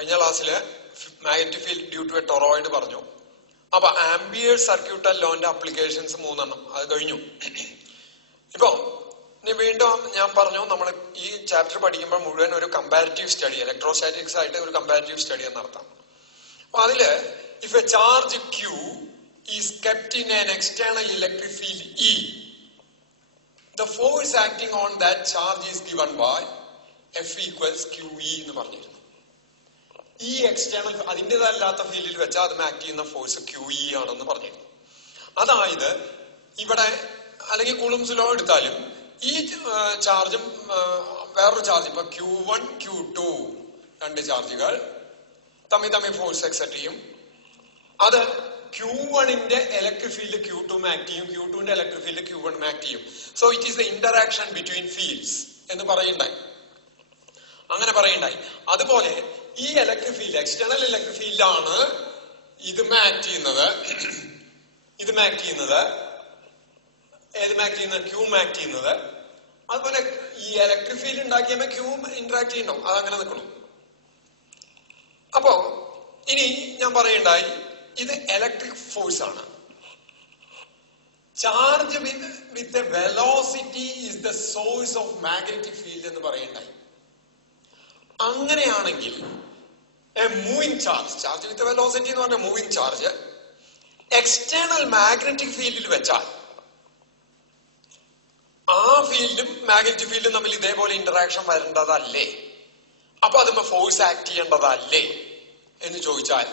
കഴിഞ്ഞ ക്ലാസ്സില് magnetic field due to a toroid പറഞ്ഞു. അപ്പൊ ആംബിയർ സർക്യൂട്ടൽ ലോന്റെ അപ്ലിക്കേഷൻസ് 3 അത് കഴിഞ്ഞു. ഇപ്പൊ ഇനി വീണ്ടും ഞാൻ പറഞ്ഞു, നമ്മൾ ഈ ചാപ്റ്റർ പഠിക്കുമ്പോൾ മുഴുവൻ ഒരു കമ്പാരിറ്റീവ് സ്റ്റഡി, ഇലക്ട്രോസ്റ്റാറ്റിക്സ് ആയിട്ട് ഒരു കമ്പാരിറ്റീവ് സ്റ്റഡി നടത്താം. അപ്പൊ അതില് if a charge q is kept in an external electric field E, the force acting on that charge is given by F equals QE എന്ന് പറഞ്ഞിരുന്നു. ഈ എക്സ്റ്റേണൽ അതിൻ്റെതല്ലാത്ത ഫീൽഡിൽ വെച്ചാൽ അത് ആക്ട് ചെയ്യുന്ന ഫോഴ്സ് QE ആണെന്ന് പറഞ്ഞിരുന്നു. അതായത് ഇവിടെ അല്ലെങ്കിൽ കൂളംസ് ലോ എടുത്താലും ഈ ചാർജും വേറൊരു ചാർജ്, ഇപ്പൊ Q1 Q2 രണ്ട് ചാർജുകൾ തമ്മിൽ ഫോഴ്സ് എക്സെപ്റ്റ് ചെയ്യും. അത് Q1ന്റെ ഇലക്ട്രിക് ഫീൽഡ് Q2 ആക്ട് ചെയ്യും, Q2ന്റെ ഇലക്ട്രിക് ഫീൽഡ് Q1 ആക്ട് ചെയ്യും. So it is the interaction between fields എന്ന് പറയുണ്ടായി, അങ്ങനെ പറയുണ്ടായി. അതുപോലെ ഈ ഇലക്ട്രിക് ഫീൽഡ് എക്സ്റ്റേണൽ ഇലക്ട്രിക് ഫീൽഡാണ് ഇത് ആക്ട് ചെയ്യുന്നത്, ഇത് ആക്ട് ചെയ്യുന്നത്, ഏത് ആക്ട് ചെയ്യുന്നത്, Q ആക്ട് ചെയ്യുന്നത്. അതുപോലെ ഈ ഇലക്ട്രിക് ഫീൽഡ് ഉണ്ടാക്കിയപ്പോ Q ഇന്ററാക്ട് ചെയ്യണം, അതങ്ങനെ നിൽക്കണം. അപ്പോ ഇനി ഞാൻ പറയുണ്ടായി, ഇത് ഇലക്ട്രിക് ഫോഴ്സ് ആണ്. Charge with a velocity is the source of magnetic field എന്ന് പറയണ്ടായി. അങ്ങനെയാണെങ്കിൽ A moving charge, charge with velocity എന്ന് പറഞ്ഞ മൂവിംഗ് ചാർജ് എക്സ്റ്റേണൽ മാഗ്നറ്റിക് ഫീൽഡിൽ വെച്ചാൽ ആ ഫീൽഡും മാഗ്നറ്റിക് ഫീൽഡും തമ്മിൽ ഇതേപോലെ ഇന്ററാക്ഷൻ വരേണ്ടതല്ലേ? അപ്പൊ അതുമ്പോ ഫോഴ്സ് ആക്ട് ചെയ്യേണ്ടതല്ലേ എന്ന് ചോദിച്ചാൽ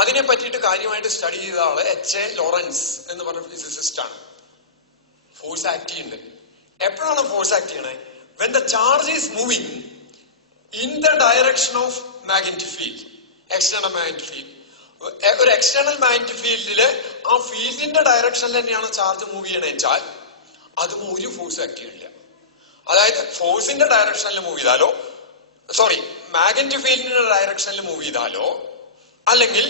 അതിനെ പറ്റിയിട്ട് കാര്യമായിട്ട് സ്റ്റഡി ചെയ്ത ആള് H.A. ലോറൻസ് എന്ന് പറഞ്ഞ ഫിസിസിസ്റ്റ് ആണ്. ഫോഴ്സ് ആക്ട് ചെയ്യുന്നുണ്ട്. എപ്പോഴാണ് ഫോഴ്സ് ആക്ട് ചെയ്യണേ? When the charge is moving in the direction of magnetic field, external magnetic field. ഒരു എക്സ്റ്റേണൽ മാഗ്നറ്റിക് ഫീൽഡില് ആ ഫീൽഡിന്റെ ഡയറക്ഷനിൽ തന്നെയാണ് ചാർജ് മൂവ് ചെയ്യണേ വെച്ചാൽ അതും ഒരു ഫോഴ്സ് ആക്ട് ചെയ്യില്ല. അതായത് ഫോഴ്സിന്റെ ഡയറക്ഷനിൽ മൂവ് ചെയ്താലോ, സോറി മാഗ്നറ്റിക് ഫീൽഡിന്റെ ഡയറക്ഷനിൽ മൂവ് ചെയ്താലോ അല്ലെങ്കിൽ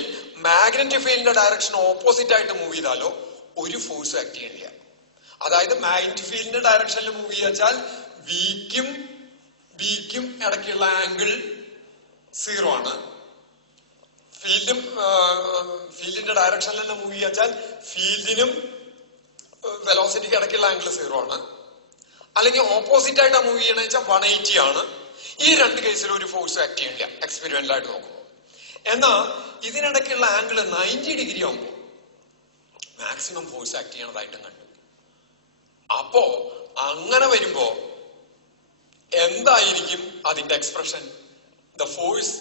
മാഗ്നറ്റിക് ഫീൽഡിന്റെ ഡയറക്ഷൻ ഓപ്പോസിറ്റ് ആയിട്ട് മൂവ് ചെയ്താലോ ഒരു ഫോഴ്സ് ആക്ട് ചെയ്യില്ല. അതായത് മാഗ്നറ്റിക് ഫീൽഡിന്റെ ഡയറക്ഷനിൽ മൂവ് ചെയ്യാച്ചാൽ വിക്കും ബിക്കും ഇടയ്ക്കുള്ള ആംഗിൾ 0 ആണ്. ഫീൽഡിന്റെ ഡയറക്ഷനിൽ തന്നെ മൂവ് ചെയ്യാച്ചാൽ ഫീൽഡിനും വെലോസിറ്റിക്ക് ഇടയ്ക്കുള്ള ആംഗിൾ 0 ആണ്. അല്ലെങ്കിൽ ഓപ്പോസിറ്റ് ആയിട്ട് മൂവ് ചെയ്യണ വെച്ചാൽ 180 ആണ്. ഈ രണ്ട് കേസിൽ ഒരു ഫോഴ്സ് ആക്ട് ചെയ്യില്ല എക്സ്പെരിമെന്റലായിട്ട് നോക്കുമ്പോൾ. എന്നാ ഇതിനിടയ്ക്കുള്ള ആംഗിൾ 90 ഡിഗ്രി ആകുമ്പോൾ മാക്സിമം ഫോഴ്സ് ആക്ട് ചെയ്യണതായിട്ടും കണ്ടു. അപ്പോ അങ്ങനെ വരുമ്പോ എന്തായിരിക്കും അതിന്റെ expression? The force,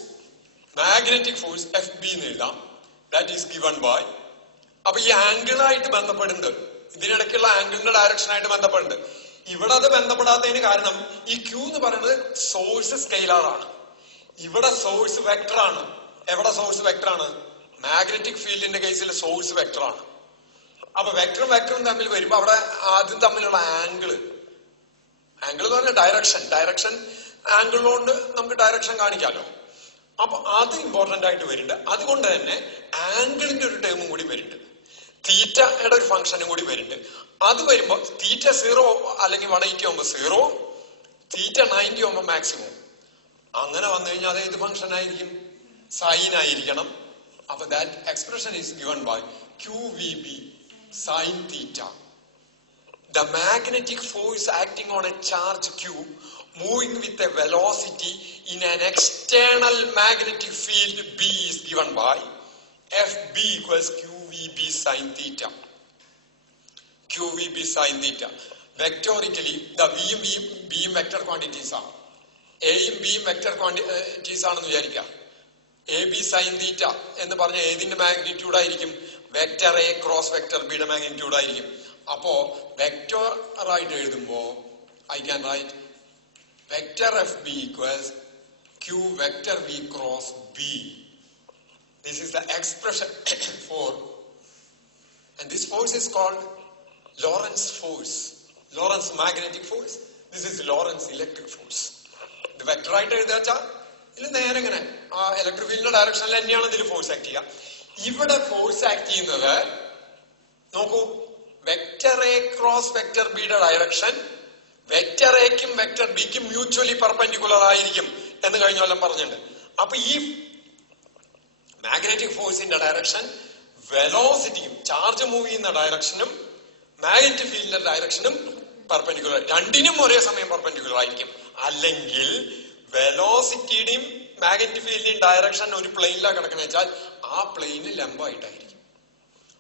magnetic force FB എന്ന് എഴുതാം. ദാറ്റ് ഈസ് ഗിവൺ ബൈ, അപ്പൊ ഈ ആംഗിളായിട്ട് ബന്ധപ്പെടുന്നുണ്ട്, ഇതിനിടയ്ക്കുള്ള ആംഗിളിന്റെ ഡയറക്ഷനായിട്ട് ബന്ധപ്പെടുന്നുണ്ട്. ഇവിടെ അത് ബന്ധപ്പെടാത്തതിന് കാരണം ഈ Q എന്ന് പറയുന്നത് സോഴ്സ് സ്കെയിലറാണ്, ഇവിടെ സോഴ്സ് വെക്ടർ ആണ്. എവിടെ സോഴ്സ് വെക്ടർ ആണ്? മാഗ്നറ്റിക് ഫീൽഡിന്റെ കേസിൽ സോഴ്സ് വെക്ടർ ആണ്. അപ്പൊ വെക്ടറും വെക്ടറും തമ്മിൽ വരുമ്പോ അവിടെ ആദ്യം തമ്മിലുള്ള ആംഗിള് എന്ന് പറഞ്ഞാൽ ഡയറക്ഷൻ ആംഗിളിലോണ്ട് നമുക്ക് ഡയറക്ഷൻ കാണിക്കാമല്ലോ. അപ്പൊ അത് ഇമ്പോർട്ടന്റ് ആയിട്ട് വരുന്നുണ്ട്. അതുകൊണ്ട് തന്നെ ആംഗിളിന്റെ ഒരു ടേമും കൂടി വരുന്നുണ്ട്, തീറ്റയുടെ ഒരു ഫംഗ്ഷനും കൂടി വരുന്നുണ്ട്. അത് വരുമ്പോ തീറ്റ 0 അല്ലെങ്കിൽ 180 ആകുമ്പോ 0, തീറ്റ 90 ആകുമ്പോ മാക്സിമം. അങ്ങനെ വന്നു കഴിഞ്ഞാൽ അത് ഏത് ഫംഗ്ഷൻ ആയിരിക്കും? സൈൻ ആയിരിക്കണം. അപ്പൊ that expression is given by QVB sin theta. The magnetic force acting on a charge Q moving with a velocity in an external magnetic field B is given by FB equals QVB sin theta. QVB sin theta. Vectorically, the V യും B യും vector quantities ആണ്. A യും B യും vector quantities ആണെന്ന് വിചാരിക്കാം. AB sin theta എന്ന് പറഞ്ഞ ഏതിന്റെ മാഗ്നിറ്റ്യൂഡ് ആയിരിക്കും? വെക്ടർ A ക്രോസ് വെക്ടർ ബിയുടെ മാഗ്നിറ്റ്യൂഡ് ആയിരിക്കും. അപ്പോ വെക്ടർ ആയിട്ട് എഴുതുമ്പോ I can write vector FB equals Q vector V cross B. This is the expression for, and this force is called Lorentz force, Lorentz magnetic force. This is Lorentz electric force. ഇത് vector ആയിട്ട് എഴുതാച്ചാ ഇതിൽ നേരെ ഇങ്ങനെ ആ electric ഫീൽഡിന്റെ ഡയറക്ഷനിൽ തന്നെയാണ് ഇതിൽ ഫോഴ്സ് ആക്ട് ചെയ്യുക. ഇവിടെ ഫോഴ്സ് ആക്ട് ചെയ്യുന്നത് നോക്കൂ, വെക്ടർ A ക്രോസ് വെക്ടർ ബിയുടെ ഡയറക്ഷൻ വെക്ടർ എക്കും വെക്ടർ ബിക്കും മ്യൂച്വലി പെർപെൻഡിക്കുലർ ആയിരിക്കും എന്ന് കഴിഞ്ഞ കൊല്ലം പറഞ്ഞിട്ടുണ്ട്. അപ്പൊ ഈ മാഗ്നറ്റിക് ഫോഴ്സിന്റെ ഡയറക്ഷൻ വെലോസിറ്റിയും ചാർജ് മൂവ് ചെയ്യുന്ന ഡയറക്ഷനും മാഗ്നറ്റിക് ഫീൽഡിന്റെ ഡയറക്ഷനും പെർപെൻഡിക്കുലർ, രണ്ടിനും ഒരേ സമയം പെർപെൻഡിക്കുലർ ആയിരിക്കും. അല്ലെങ്കിൽ വെലോസിറ്റിയുടെയും മാഗ്നറ്റിക് ഫീൽഡിന്റെയും ഡയറക്ഷൻ ഒരു പ്ലെയിനിലാണ് കിടക്കണ വെച്ചാൽ ആ പ്ലെയിന് ലംബമായിട്ടായിരിക്കും.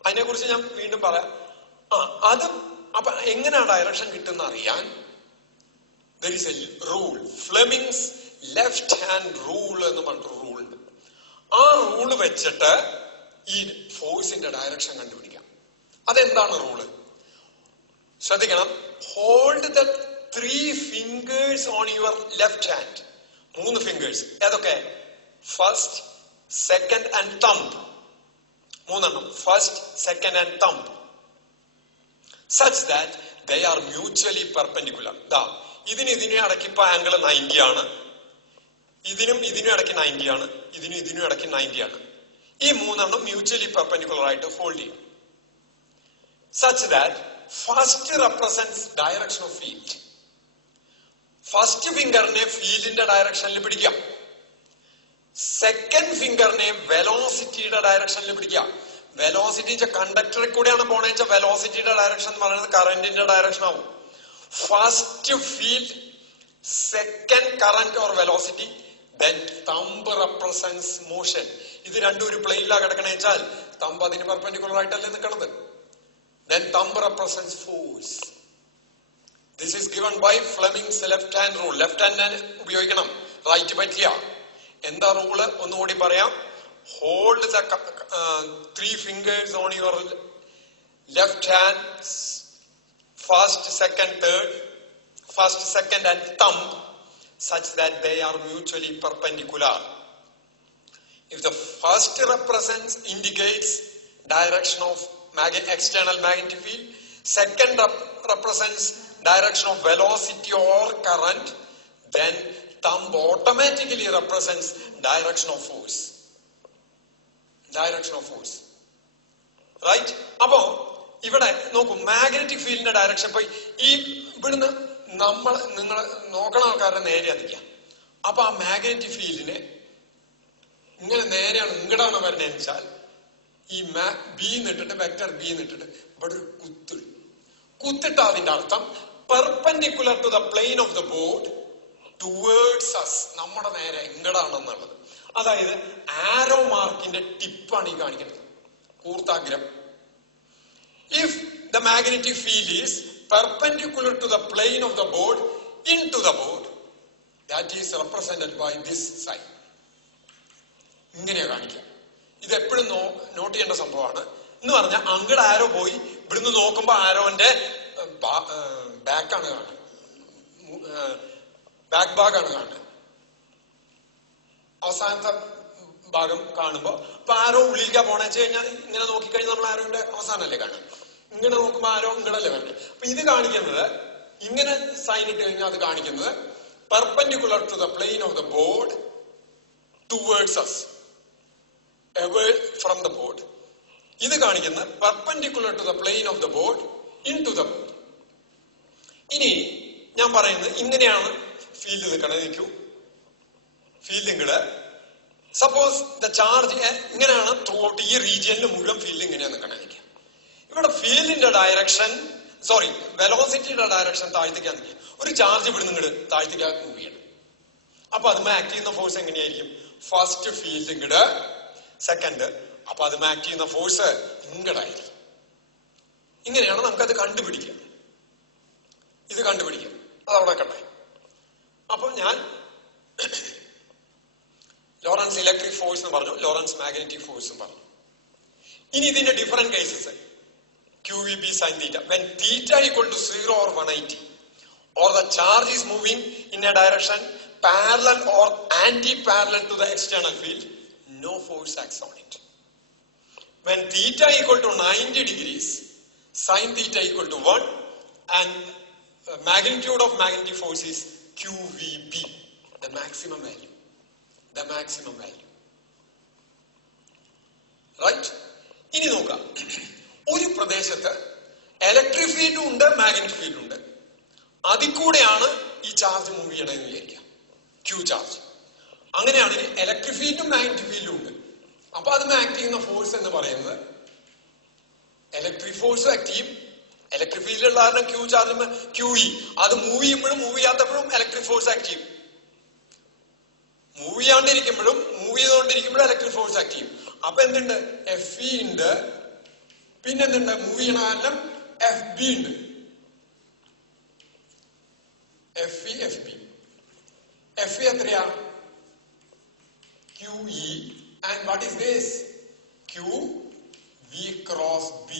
അതിനെ കുറിച്ച് ഞാൻ വീണ്ടും പറയാം. അത് അപ്പൊ എങ്ങനെയാ ഡയറക്ഷൻ കിട്ടുന്ന അറിയാൻ there is a rule, Fleming's left hand rule എന്ന് പറഞ്ഞിട്ട് റൂൾ ഉണ്ട്. ആ റൂള് വെച്ചിട്ട് ഈ ഫോഴ്സിന്റെ ഡയറക്ഷൻ കണ്ടുപിടിക്കാം. അതെന്താണ് റൂള്? ശ്രദ്ധിക്കണം. Hold the 3 fingers on your left hand. 3 fingers. ഏതൊക്കെ? First, second and thumb. 3 എണ്ണം. First, second and thumb. such that they are mutually perpendicular. ഇതിനും ഇടയ്ക്ക് ഇപ്പൊ ആംഗിൾ 90 ആണ്, ഇതിനും ഇടയ്ക്ക് 90 ആണ്, ഇതിനും ഇടയ്ക്ക് 90 ആണ്. ഈ 3 എണ്ണം മ്യൂച്വലി പെർപെൻഡിക്കുലർ ആയിട്ട് ഫോൾഡ് ചെയ്യും. Such that first represents direction of field. First ഫിംഗറിനെ ഫീൽഡിന്റെ ഡയറക്ഷനിൽ പിടിക്കാം, സെക്കൻഡ് ഫിംഗറിനെ വെലോസിറ്റിയുടെ ഡയറക്ഷനിൽ പിടിക്കാം. വെലോസിറ്റി കണ്ടക്ടറിൽ കൂടെയാണ് പോണെന്ന് വെലോസിറ്റിയുടെ ഡയറക്ഷൻ എന്ന് പറയുന്നത് കറന്റിന്റെ ഡയറക്ഷൻ ആവും. First field, second current or velocity, then thumb represents motion. ഇത് രണ്ടും ഒരു പ്ലെയിനിലാണ് കിടക്കണ വെച്ചാൽ തമ്പ് അതിന് പെർപെൻഡിക്കുലർ ആയിട്ടല്ലേ നിൽക്കണത്. then thumb represents force. this is given by Fleming's left hand rule. Left hand ഉപയോഗിക്കണം, റൈറ്റ് പറ്റില്ല. എന്താ റൂള് ഒന്നുകൂടി പറയാം. Hold the 3 fingers on your left hand, first, second, third, first, second and thumb, such that they are mutually perpendicular. If the first indicates direction of external magnetic field, second represents direction of velocity or current, then thumb automatically represents direction of force. Direction of force. Right? അപ്പോ ഇവിടെ നോക്കൂ, magnetic ഫീൽഡിന്റെ direction ഇപ്പൊ ഈ ഇവിടുന്ന് നിങ്ങൾ നോക്കണ ആൾക്കാരുടെ നേരെ നിൽക്കാം. അപ്പൊ ആ മാഗ്നറ്റിക് ഫീൽഡിനെ ഇങ്ങനെ നേരെയാണ് ഇങ്ങടാണ് വരുന്നത് വെച്ചാൽ ഈ ബി നിട്ടിട്ട് വെക്ടർ ബി നിട്ടിട്ട് ഇവിടെ ഒരു കുത്തിട്ട അതിന്റെ അർത്ഥം perpendicular to the plane of the board towards us, നമ്മുടെ നേരെ ഇങ്ങടാണെന്നുള്ളത്. അതായത് ആരോ മാർക്കിന്റെ ടിപ്പാണ് ഈ കാണിക്കുന്നത്, കൂർത്താഗ്രം. If the magnetic field is perpendicular to the plane of the board into the board, that is represented by this sign. ഇങ്ങനെയാ കാണിക്കുക. ഇത് എപ്പോഴും നോട്ട് ചെയ്യേണ്ട സംഭവമാണ്. എന്ന് പറഞ്ഞാൽ അങ്ങട് ആരോ പോയി ഇവിടുന്ന് നോക്കുമ്പോ ആരോന്റെ ബാക്കാണ് കാണുന്നത്, ബാക്ക് ഭാഗമാണ് കാണുന്നത്. അവസാനത്തെ ഭാഗം കാണുമ്പോ ഇപ്പൊ ആരോ ഉള്ളിലേക്കാ പോണെന്ന് വെച്ച് കഴിഞ്ഞാൽ ഇങ്ങനെ നോക്കിക്കഴിഞ്ഞാൽ നമ്മൾ ആരോന്റെ അവസാനമല്ലേ കാണുക. ഇങ്ങനെ നോക്കുമ്പോ ആരോ ഇങ്ങടല്ലേ വരണേ. അപ്പൊ ഇത് കാണിക്കുന്നത് ഇങ്ങനെ സൈൻ ഇട്ട് കഴിഞ്ഞാൽ അത് കാണിക്കുന്നത് perpendicular to the plane of the board towards us, away from the board. ഇത് കാണിക്കുന്നത് perpendicular to the plane of the board into the board. ഇനി ഞാൻ പറയുന്നത് ഇങ്ങനെയാണ് ഫീൽഡ് നിൽക്കണേ. നിൽക്കൂ, ഫീൽഡ് ഇങ്ങട് സപ്പോസ് ദ ചാർജ് ഇങ്ങനെയാണ് ത്രൂ ഔട്ട് ഈ റീജിയനിൽ മുഴുവൻ ഫീൽഡ് ഇങ്ങനെയാണ് നിൽക്കണേ. ഇവിടെ ഫീൽഡിന്റെ ഡയറക്ഷൻ, സോറി വെലോസിറ്റിയുടെ ഡയറക്ഷൻ താഴ്ത്തിക്കാൻ നിൽക്കുക. ഒരു ചാർജ് ഇവിടെ നിങ്ങട് താഴ്ത്തിക്കാൻ മൂവ് ചെയ്യണം. അപ്പൊ അത് ആക്ട് ചെയ്യുന്ന ഫോഴ്സ് എങ്ങനെയായിരിക്കും? ഫസ്റ്റ് ഫീൽഡ് ഇങ്ങട്, സെക്കൻഡ്, അപ്പൊ അത് ആക്ട് ചെയ്യുന്ന ഫോഴ്സ് ഇങ്ങടായിരിക്കും. ഇങ്ങനെയാണ് നമുക്കത് കണ്ടുപിടിക്കുക. ഇത് കണ്ടുപിടിക്കുക, അതവിടെ കട്ടെ. അപ്പൊ ഞാൻ ലോറൻസ് ഇലക്ട്രിക് ഫോഴ്സ് എന്ന് പറഞ്ഞു, ലോറൻസ് മാഗ്നറ്റിക് ഫോഴ്സ് എന്ന് പറഞ്ഞു. ഇനി ഇതിന്റെ different cases QVB sin theta. When theta equal to 0 or 180, or the charge is moving in a direction parallel or anti-parallel to the external field, no force acts on it. When theta equal to 90 degrees, sin theta equal to 1, and the magnitude of magnetic force is QVB, the maximum value. The maximum value. Right? ഇനി നോക്കാം, ഒരു പ്രദേശത്ത് electric ഫീൽഡും ഉണ്ട്, magnetic ഫീൽഡും ഉണ്ട്. അതിൽ കൂടെയാണ് ഈ ചാർജ് മൂവ് ചെയ്യണമെന്ന് വിചാരിക്കാം, ക്യൂ ചാർജ്. അങ്ങനെയാണെങ്കിൽ ഇലക്ട്രിക് ഫീൽഡും മാഗ്നറ്റിക് ഫീൽഡും ഉണ്ട്. അപ്പൊ അത് ആക്ട് ചെയ്യുന്ന ഫോഴ്സ് എന്ന് പറയുന്നത് ഇലക്ട്രിക് ഫോഴ്സും ആക്ട് ചെയ്യും. ഇലക്ട്രിക് ഫീൽഡുള്ള കാരണം ക്യൂ ചാർജ് QE അത് മൂവ് ചെയ്യുമ്പോഴും മൂവ് ചെയ്യാത്തപ്പോഴും ഇലക്ട്രിക് ഫോഴ്സ് ആക്ട് ചെയ്യും. മൂവ് ചെയ്യാണ്ടിരിക്കുമ്പോഴും മൂവ് ചെയ്തുകൊണ്ടിരിക്കുമ്പോഴും ഇലക്ട്രിക് ഫോഴ്സ് ആക്ട് ചെയ്യും. അപ്പൊ എന്തുണ്ട്? FE ഉണ്ട്, പിന്നെന്തുണ്ട്? മൂവ് ചെയ്യണ കാരണം FB ഉണ്ട്. FE എത്രയാ? QE. And what is this? QV cross B.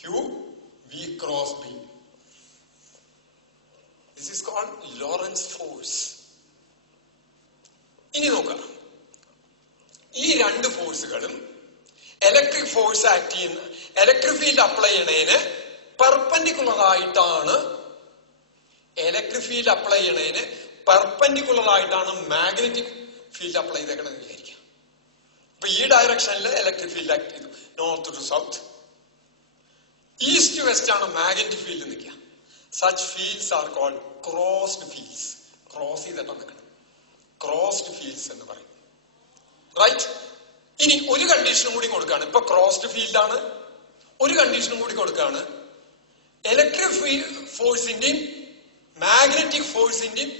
QV cross B. This is called Lorentz force. ഇനി നോക്കാം, ഈ രണ്ട് ഫോഴ്സുകളും ഇലക്ട്രിക് ഫോഴ്സ് ആക്ട് ചെയ്യുന്ന ഇലക്ട്രിക് ഫീൽഡ് അപ്ലൈ ചെയ്യണതിന് പെർപെൻഡിക്കുലർ ആയിട്ടാണ് മാഗ്നറ്റിക് ഫീൽഡ് അപ്ലൈ ചെയ്തേക്കണമെന്ന് വിചാരിക്കാം. ഇപ്പൊ ഈ ഡയറക്ഷനിൽ ഇലക്ട്രിക് ഫീൽഡ് ആക്ട് ചെയ്തു, north to south. East to west ആണ് മാഗ്നറ്റിക് ഫീൽഡ് നിൽക്കുക. Such fields are called crossed fields. Cross ചെയ്തിട്ടാണ് നിൽക്കണം, ക്രോസ്ഡ് ഫീൽഡ്സ് എന്ന് പറയും. റൈറ്റ്? ഇനി ഒരു കണ്ടീഷനും കൂടി കൊടുക്കുകയാണ്. ഇപ്പൊ ക്രോസ്ഡ് ഫീൽഡാണ്, ഒരു കണ്ടീഷനും കൂടി കൊടുക്കുകയാണ്. ഇലക്ട്രിക് ഫോഴ്സിന്റെയും മാഗ്നറ്റിക് ഫോഴ്സിന്റെയും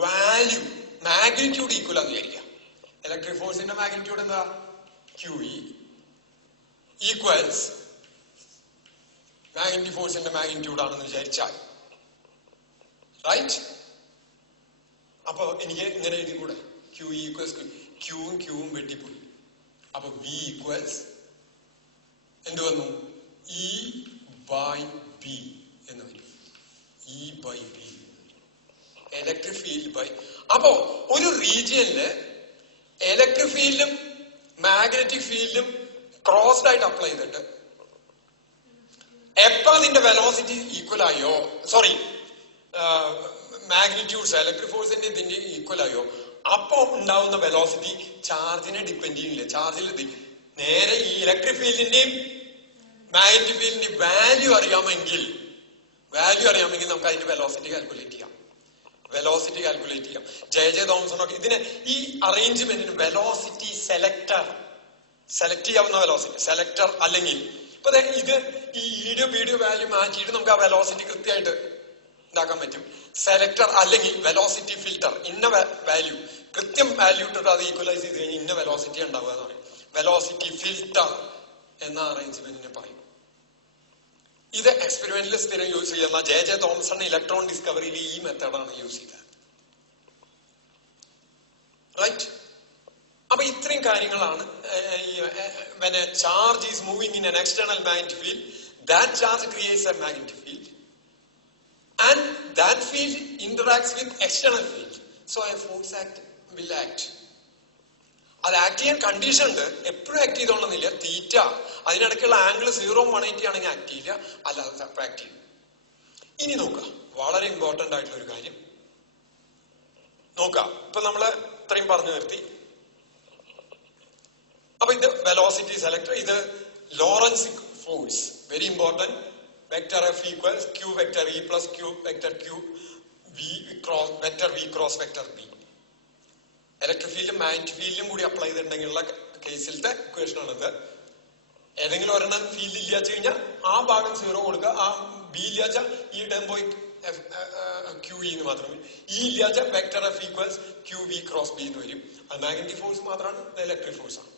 വാല്യൂ മാഗ്നിറ്റ്യൂഡ് ഈക്വൽ ആണെന്ന് വിചാരിക്കാം. ഇലക്ട്രിക് ഫോഴ്സിന്റെ മാഗ്നിറ്റ്യൂഡ് എന്താ? QE ഈക്വൽസ് മാഗ്നറ്റിക് ഫോഴ്സിന്റെ മാഗ്നിറ്റ്യൂഡ് ആണെന്ന് വിചാരിച്ചാൽ, റൈറ്റ്? അപ്പൊ എനിക്ക് ഇങ്ങനെ എഴുതി കൂടെ, QE ഈക്വൽസ് ക്യൂവും വെട്ടിപ്പോയി. അപ്പൊ V ഈക്വൽസ് എന്ത് വന്നു? E/B എന്ന് വരും. E/B electric field by. അപ്പോ ഒരു റീജിയനില് ഇലക്ട്രിക് ഫീൽഡും മാഗ്നറ്റിക് ഫീൽഡും ക്രോസ്ഡ് ആയിട്ട് അപ്ലൈ ചെയ്തിട്ട് എപ്പോ അതിന്റെ വെലോസിറ്റി ഈക്വൽ ആയോ, സോറി മാഗ്നിറ്റ്യൂഡ്സ് ഇലക്ട്രിക് ഫോഴ്സിന്റെ ഇതിന്റെ ഈക്വൽ ആയോ, അപ്പൊ ഉണ്ടാവുന്ന വെലോസിറ്റി ചാർജിനെ ഡിപ്പെൻഡ് ചെയ്യുന്നില്ല. ചാർജിൽ നേരെ ഈ ഇലക്ട്രിക് ഫീൽഡിന്റെയും മാഗ്നറ്റിക് ഫീൽഡിന്റെയും വാല്യൂ അറിയാമെങ്കിൽ നമുക്ക് അതിന്റെ വെലോസിറ്റി കാൽക്കുലേറ്റ് ചെയ്യാം. ജെ തോമസൺ ഒക്കെ ഇതിന് ഈ അറേഞ്ച്മെന്റിന് വെലോസിറ്റി സെലക്ട് ചെയ്യാവുന്ന വെലോസിറ്റി സെലക്ടർ, അല്ലെങ്കിൽ ഇപ്പൊ ഇത് ഈ വീഡിയോ വാല്യൂ മാറ്റിയിട്ട് നമുക്ക് ആ വെലോസിറ്റി കൃത്യമായിട്ട് ഉണ്ടാക്കാൻ പറ്റും. സെലക്ടർ അല്ലെങ്കിൽ വെലോസിറ്റി ഫിൽട്ടർ, ഇന്ന വാല്യൂ കൃത്യം വാല്യൂ ഇട്ടിട്ട് അത് ഈക്വലൈസ് ചെയ്ത് കഴിഞ്ഞാൽ ഇന്ന വെലോസിറ്റി ഉണ്ടാവുക എന്ന് പറയും. വെലോസിറ്റി ഫിൽട്ടർ എന്ന അറേഞ്ച്മെന്റിനെ പറയും. ഇത് എക്സ്പെരിമെന്റിൽ സ്ഥിരം യൂസ് ചെയ്യുന്ന ജെ തോമസൺ ഇലക്ട്രോൺ ഡിസ്കവറിയിൽ ഈ മെത്തേഡാണ് യൂസ് ചെയ്തത്. റൈറ്റ്? അപ്പൊ ഇത്രയും കാര്യങ്ങളാണ്. when a charge is moving in an external magnetic field, that charge creates a magnetic field and that field interacts with external field, so a force will act. അത് act ചെയ്യാൻ condition ഉണ്ട്, എപ്പോഴും act ചെയ്തോളന്നില്ല. തീറ്റ അതിനിടയ്ക്കുള്ള angle 0-180 ആണെങ്കിൽ act ചെയ്യില്ല, അല്ലാതെ act ചെയ്യും. ഇനി നോക്കാം, വളരെ ഇമ്പോർട്ടന്റ് ആയിട്ടുള്ള ഒരു കാര്യം നോക്കാം. ഇപ്പൊ നമ്മള് ഇത്രയും പറഞ്ഞു നിർത്തി. അപ്പൊ ഇത് വെലോസിറ്റി സെലക്ടർ, ഇത് Lorentz force, very important. Vector F equals Q vector E plus Q vector Q V cross vector V cross vector B. Electric ഫീൽഡും മാഗ്നറ്റിക് ഫീൽഡും കൂടി അപ്ലൈ ചെയ്തിട്ടുണ്ടെങ്കിലുള്ള കേസിലത്തെ ഇക്വേഷൻ ആണിത്. ഏതെങ്കിലും ഒരെണ്ണം ഫീൽഡ് ഇല്ലാച്ചു കഴിഞ്ഞാൽ ആ ഭാഗം 0 കൊടുക്കുക, ആ ബി ഇല്ലാച്ച ഈ ടേം പോയി QE എന്ന് മാത്രമേ. ഈ ഇല്ലാച്ച vector F equals QV cross B എന്ന് വരും. അത് മാഗ്നറ്റിക് ഫോഴ്സ് മാത്രമാണ്, ഇലക്ട്രിക് ഫോഴ്സ് ആണ്.